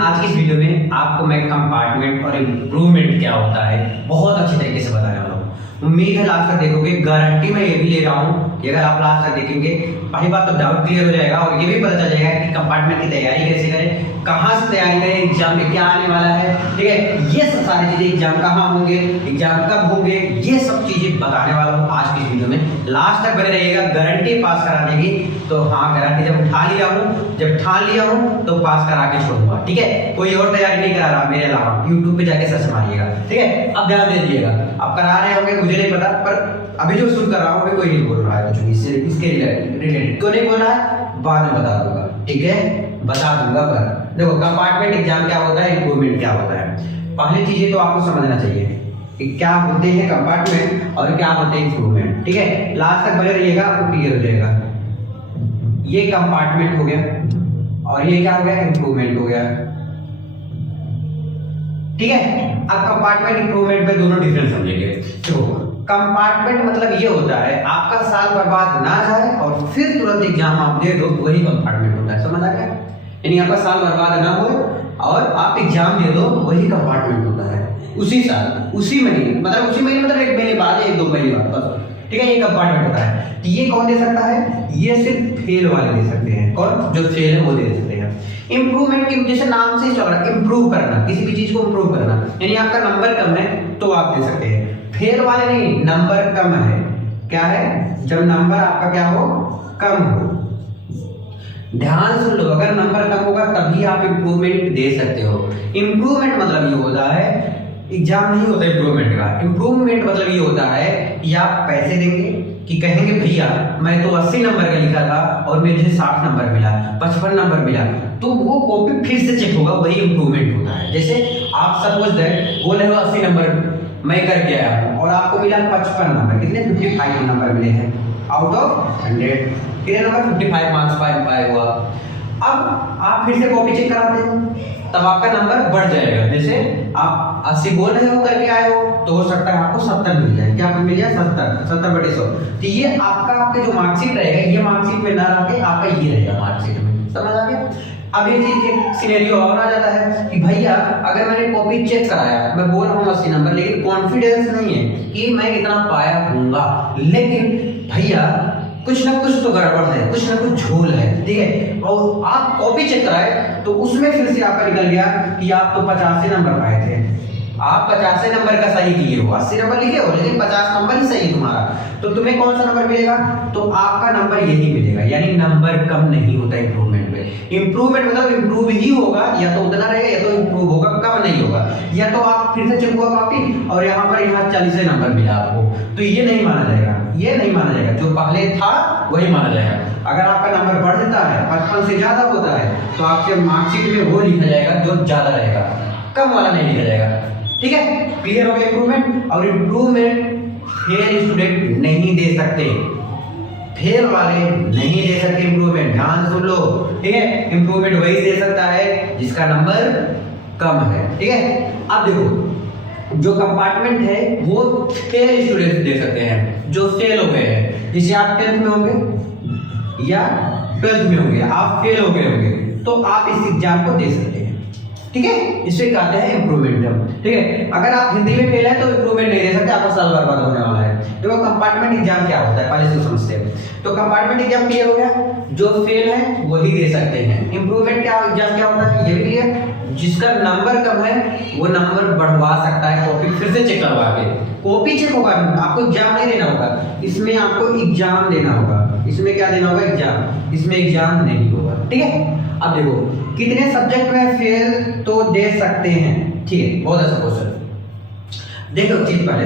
Student, आज की इस वीडियो में आपको मैं कंपार्टमेंट और इम्प्रूवमेंट क्या होता है बहुत अच्छी तरीके से बताने वाला हूँ। उम्मीद है लास्ट तक देखोगे, गारंटी मैं ये भी ले रहा हूँ कि अगर आप लास्ट तक देखेंगे पहली बात तो डाउट क्लियर हो जाएगा और ये भी पता चल जाएगा कि कंपार्टमेंट की तैयारी कैसे करें, कहाँ से तैयारी करें, एग्जाम में क्या आने वाला है। ठीक है, ये सब सारी चीजें, एग्जाम कहाँ होंगे, एग्जाम कब होंगे, ये सब चीजें बताने वाला हूँ आज की इस वीडियो में। लास्ट तक बने रहिएगा, गारंटी पास करा देगी। तो हाँ, गारंटी जब उठा लिया हूँ, जब ठान लिया हूँ तो पास करा के छोड़ूंगा। ठीक है, कोई और तैयारी नहीं करा रहा मेरे अलावा, यूट्यूब पे जाके सर्च मारिएगा। ठीक है, अब ध्यान दे दीजिएगा, आप करा रहे होंगे मुझे नहीं पता, पर अभी जो शूट कर रहा हूँ कोई नहीं बोल रहा है कुछ भी इसके रिलेटेड। क्यों नहीं बोल रहा है बाद में बता दूंगा। ठीक है, बता दूंगा। पर देखो, कंपार्टमेंट एग्जाम क्या होता है, इम्प्रूवमेंट क्या होता है, पहली चीजें तो आपको समझना चाहिए कि क्या होते हैं कंपार्टमेंट और क्या होते हैं इम्प्रूवमेंट। ठीक है, लास्ट तक बने रहिएगा, आपको क्लियर हो जाएगा। ये कंपार्टमेंट हो गया और ये क्या हो गया, इम्प्रूवमेंट हो गया। ठीक है, अब कंपार्टमेंट इम्प्रूवमेंट पे दोनों डिफरेंस समझेंगे। देखो, कंपार्टमेंट मतलब ये होता है आपका साल बर्बाद ना जाए और फिर तुरंत एग्जाम आप दे दो, वही कंपार्टमेंट होता है। समझ आ गया? यानी आपका साल बर्बाद ना हो और आप एग्जाम दे दो, वही कंपार्टमेंट होता है। उसी साल, उसी महीने, मतलब उसी महीने मतलब 1 महीने बाद, 1-2 महीने बाद बस। ठीक है, ये कंपार्टमेंट होता है। तो ये कौन दे सकता है? ये सिर्फ फेल वाले दे सकते हैं। कौन? जो फेल है वो दे सकते हैं। इंप्रूवमेंट की जैसे नाम से ही चल रहा है, इंप्रूव करना, किसी भी चीज को इंप्रूव करना, यानी आपका नंबर कम है तो आप दे सकते हैं। फेल वाले नहीं, नंबर कम है। क्या है? जब नंबर आपका क्या हो, कम हो। ध्यान सुन लो, अगर नंबर कम होगा तभी आप इंप्रूवमेंट दे सकते हो। इंप्रूवमेंट मतलब ये होता है, एग्जाम नहीं होता इंप्रूवमेंट का। इंप्रूवमेंट मतलब ये होता है कि आप पैसे देंगे, कि कहेंगे भैया मैं तो 80 नंबर का लिखा था और मुझे 60 नंबर मिला, 55 नंबर मिला, तो वो कॉपी फिर से चेक होगा, वही इंप्रूवमेंट होता है। जैसे आप सपोज दैट बोले हो 80 नंबर मैं करके आया हूँ और आपको मिला 55 नंबर, कितने 55 नंबर मिले हैं आउट ऑफ 100, कितने नंबर 55 मार्क्स पाए हुआ। अब आप फिर से कॉपी चेक कराते हो, तब आपका नंबर बढ़ जाएगा। जैसे आप 80 बोल रहे हो करके आए हो तो हो सकता है आपको 70 मिल जाए। क्या मिल जाए? 70/100। तो ये आपका जो मार्कशीट रहेगा, ये मार्कशीट में ना रह के आपका ये रहेगा मार्कशीट में। समझ आ गया? अब ये चीज, एक सिनेरियो और आ जाता है कि भैया अगर मैंने कॉपी चेक कराया, मैं बोल रहा हूँ 80 नंबर, लेकिन कॉन्फिडेंस नहीं है कि मैं इतना पाया हूँगा, लेकिन भैया कुछ ना कुछ तो गड़बड़ है, कुछ ना कुछ झोल है। ठीक है, और आप कॉपी चेक कराए तो उसमें फिर से आपका निकल गया कि आप तो 85 नंबर पाए थे, आप 85 नंबर का सही किए हो, 80 नंबर लिखे हो लेकिन 50 नंबर ही सही तुम्हारा, तो तुम्हें कौन सा नंबर मिलेगा? तो आपका नंबर यही मिलेगा। यानी नंबर कम नहीं होता इंप्रूवमेंट में। इंप्रूवमेंट मतलब इंप्रूव ही होगा, या तो उतना रहेगा या तो इंप्रूव होगा, कम नहीं होगा। या तो आप फिर से चेक हुआ कॉपी और यहाँ पर 40 नंबर मिला आपको, तो ये नहीं माना जाएगा, ये नहीं माना जाएगा। जो पहले था वही माना जाएगा। अगर आपका नंबर बढ़ जाता है, 55 से ज्यादा होता है, तो आपके मार्कशीट में वो लिखा जाएगा जो ज्यादा रहेगा, कम वाला नहीं लिखा जाएगा। ठीक है, क्लियर हो गया इंप्रूवमेंट। और इंप्रूवमेंट फेल स्टूडेंट नहीं दे सकते, फेल वाले नहीं दे सकते इंप्रूवमेंट। ध्यान सुन लो। ठीक है, इंप्रूवमेंट वही दे सकता है जिसका नंबर कम है। ठीक है, अब देखो, जो कंपार्टमेंट है वो फेल स्टूडेंट दे सकते हैं, जो फेल हो गए हैं। जैसे आप 10th में होंगे या 12th में होंगे, आप फेल हो गए होंगे, तो आप इस एग्जाम को दे सकते हैं। ठीक है, इसे कहते हैं इंप्रूवमेंट। ठीक है, अगर आप हिंदी में फेल है तो इंप्रूवमेंट नहीं दे सकते, आपका साल बर्बाद होने वाला है। देखो, कंपार्टमेंट एग्जाम क्या होता है पहले से समझते हैं। तो कंपार्टमेंट एग्जाम क्लियर हो गया, जो फेल है वही दे सकते हैं। इंप्रूवमेंट क्या एग्जाम क्या होता है ये भी क्लियर, जिसका नंबर कम है वो नंबर बढ़वा सकता है, कॉपी फिर से चेक करवा के। कॉपी चेक होगा, आपको एग्जाम नहीं देना होगा, इसमें आपको एग्जाम देना होगा। इसमें क्या देना होगा? एग्जाम। इसमें एग्जाम नहीं होगा। ठीक है, अब देखो कितने सब्जेक्ट में फेल तो दे सकते हैं। ठीक है, बहुत अच्छा क्वेश्चन। देखो चीज पहले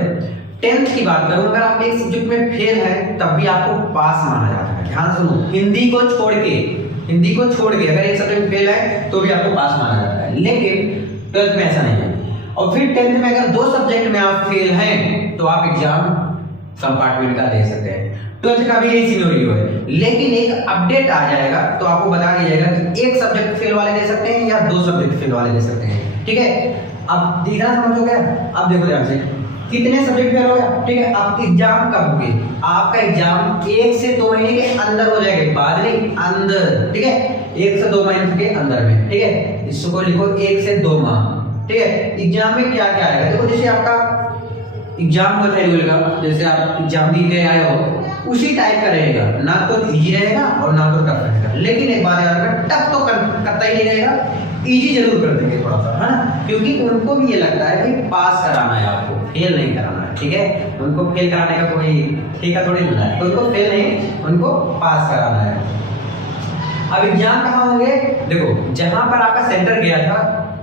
10th की बात करूं, अगर आप एक सब्जेक्ट में फेल है तब भी आपको पास माना जाता है। ध्यान सुनो, हिंदी को छोड़ के अगर एक सब्जेक्ट फेल है तो भी आपको पास माना जाता है, लेकिन 12th में ऐसा नहीं है। और फिर 10th में अगर 2 सब्जेक्ट में आप फेल हैं तो आप एग्जाम कंपार्टमेंट का दे सकते हैं। 12th का भी यही सिनेरियो है, लेकिन एक अपडेट आ जाएगा तो आपको बता दिया जाएगा कि एक सब्जेक्ट फेल वाले दे सकते हैं या 2 सब्जेक्ट फेल वाले दे सकते हैं। ठीक है, अब दिखना समझ हो गया। अब देखो ध्यान से, कितने सब्जेक्ट फेल हो गया। ठीक है, अब एग्जाम कब होगी? आपका एग्जाम 1 से 2 महीने के अंदर हो जाएगा, बाद नहीं, अंदर। ठीक है, 1 से 2 महीने के अंदर में, ठीक है। इसको लिखो 1 से 2 माह, ठीक है। एग्जाम में क्या क्या आएगा देखो, जैसे आपका एग्जाम होता है का, जैसे आप एग्जाम दी के आए हो उसी टाइप का रहेगा, ना तो इजी रहेगा और ना तो टफ रहेगा। लेकिन एक बात याद रखना, टफ तो करता ही नहीं रहेगा, इजी जरूर कर देंगे थोड़ा सा, है ना, क्योंकि उनको भी ये लगता है कि पास कराना है आपको, फेल नहीं कराना है, ठीक है। उनको फेल कराने का कोई ठीका थोड़ी मिला है, तो उनको फेल नहीं, उनको पास कराना है। अब एग्जाम कहाँ होंगे देखो, जहां पर आपका सेंटर गया था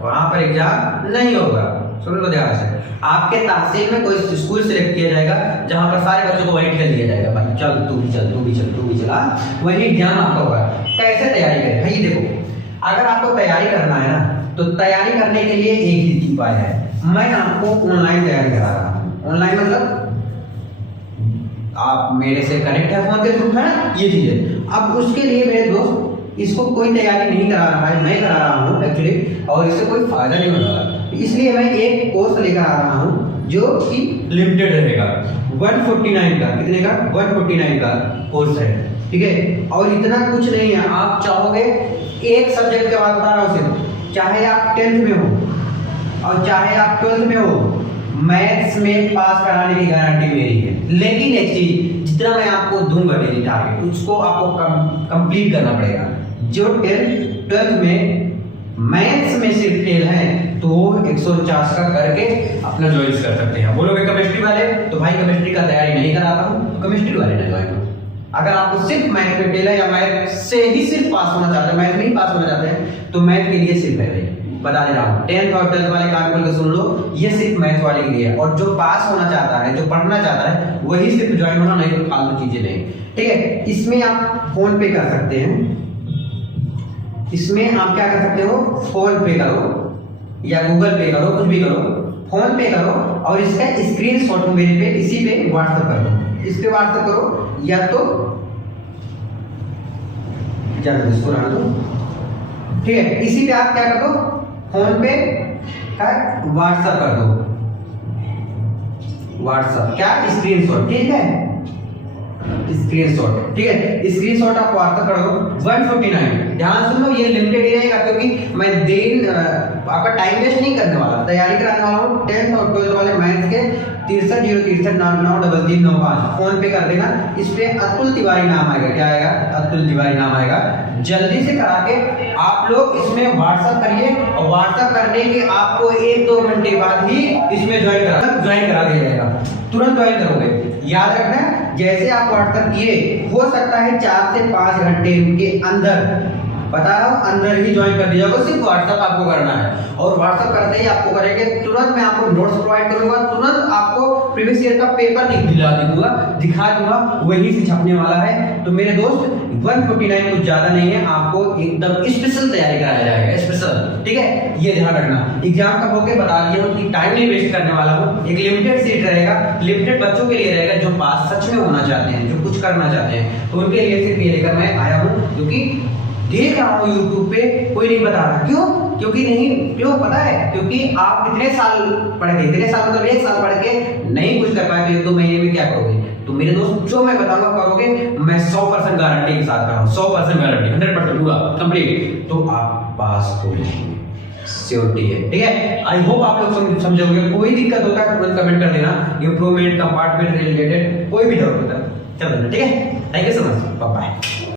वहां पर एग्जाम नहीं होगा। सुन लो ध्यान से, आपके तहसील में कोई स्कूल सिलेक्ट किया जाएगा जहां पर सारे बच्चों को वहीं खेल दिया जाएगा, भाई चल तू भी चल, तू भी चल, तू भी चला, वही एग्जाम आपका होगा। कैसे तैयारी करें भाई, देखो अगर आपको तैयारी करना है ना, तो तैयारी करने के लिए एक ही उपाय है, मैं आपको ऑनलाइन तैयारी करा रहा हूँ। ऑनलाइन मतलब आप मेरे से कनेक्ट है फोन के थ्रू, है ना, ये चीज है। अब उसके लिए मेरे दोस्त, इसको कोई तैयारी नहीं करा रहा है, मैं करा रहा हूँ एक्चुअली, और इससे कोई फायदा नहीं होने वाला, इसलिए मैं एक कोर्स लेकर आ रहा हूँ जो कि लिमिटेड रहेगा, 149 का, कितने का, 149 का कोर्स है, ठीक है। और इतना कुछ नहीं है, आप चाहोगे एक सब्जेक्ट के बाद बता रहा हूँ सिर्फ, चाहे आप 10th में हो और चाहे आप 12th में हो, मैथ्स में पास कराने की गारंटी मेरी है। लेकिन एक चीज, जितना मैं आपको दूंगा मेरी टारगेट, उसको आपको कंप्लीट करना पड़ेगा। जो 12th में मैथ्स में सिर्फ फेल है तो 150 का करके अपना ज्वाइन कर सकते हैं। बोलोगे केमिस्ट्री वाले, तो भाई केमिस्ट्री का तैयारी नहीं कराता हूँ, तो केमिस्ट्री वाले ना ज्वाइन करो। अगर आपको सिर्फ मैथ में फेल है या मैथ से ही सिर्फ पास होना चाहते हैं, मैथ में ही पास होना चाहते हैं, तो मैथ के लिए सिर्फ है भाई, बता दे रहा हूँ। 10th और 12th वाले कान खोल के सुन लो, ये सिर्फ मैथ वाले के लिए है। और जो पास होना चाहता है, जो पढ़ना चाहता है, वही सिर्फ ज्वाइन होना, नहीं तो फालतू चीजें नहीं, ठीक है। इसमें आप फोन पे कर सकते हैं, इसमें आप क्या कर सकते हो, फोन पे करो या गूगल पे करो, कुछ भी करो, फोन पे करो और इसका स्क्रीनशॉट मेरे पे इसी पे व्हाट्सएप कर दो, इस पे व्हाट्सएप करो, या तो क्या करो, इसको रहने दो, ठीक है। इसी पे आप क्या कर दो, फोन पे का व्हाट्सएप कर दो, व्हाट्सएप क्या, स्क्रीनशॉट, ठीक है, स्क्रीनशॉट, ठीक है। स्क्रीनशॉट आप व्हाट्सएप कर दो 149। ध्यान सुन लो, ये लिमिटेड ही रहेगा, क्योंकि मैं दिन आपका टाइम वेस्ट नहीं करने वाला, तैयारी कराने वाला हूँ 10th और 12th वाले मैथ्स के 6303699395। फोन पे कर देना, इस पे अतुल तिवारी नाम आएगा, क्या आएगा, अतुल तिवारी नाम आएगा। जल्दी से करा के आप लोग इसमें व्हाट्सएप करिए, और व्हाट्सएप करने के आपको 1-2 घंटे बाद ही इसमें ज्वाइन करा दिया जाएगा, तुरंत ज्वाइन करोगे। याद रखना, जैसे आप व्हाट्सएप किए, हो सकता है 4 से 5 घंटे के अंदर, बता रहा हूँ, अंदर ही ज्वाइन कर दिया जाएगा। सिर्फ व्हाट्सएप आपको करना है, और व्हाट्सएप करते ही आपको करेंगे, तुरंत मैं आपको नोट्स प्रोवाइड करूंगा, तुरंत आपको प्रीवियस ईयर का पेपर दिखा दूंगा, वही से छपने वाला है। तो मेरे दोस्त 149 कुछ ज्यादा नहीं है, आपको एकदम स्पेशल तैयारी कराया जाएगा, स्पेशल, ठीक है। ये ध्यान रखना, एग्जाम कब होके बता दिया हूँ कि टाइम नहीं वेस्ट करने वाला हूँ। एक लिमिटेड सीट रहेगा, लिमिटेड बच्चों के लिए रहेगा जो पास सच में होना चाहते हैं, जो कुछ करना चाहते हैं, तो उनके लिए सिर्फ ये लेकर मैं आया हूँ, क्योंकि देख रहा हूँ यूट्यूब पे कोई नहीं बता रहा। क्यों? क्योंकि नहीं, क्यों पता है, क्योंकि आप इतने साल पढ़ के, इतने साल मतलब 1 साल पढ़ के नहीं कुछ कर पाए, तो 1-2 महीने में क्या करोगे? तो मेरे दोस्त जो मैं बताऊंगा करोगे, मैं 100% गारंटी के साथ कर रहा हूँ, 100% गारंटी, 100% पूरा कंप्लीट, तो आप पास हो जाएंगे, श्योरिटी है, ठीक है। आई होप आप लोग समझोगे। कोई दिक्कत होता है तुरंत कमेंट कर देना, इंप्रूवमेंट कंपार्टमेंट रिलेटेड कोई भी डाउट होता है चल देना, ठीक है। Thank you so much, bye bye.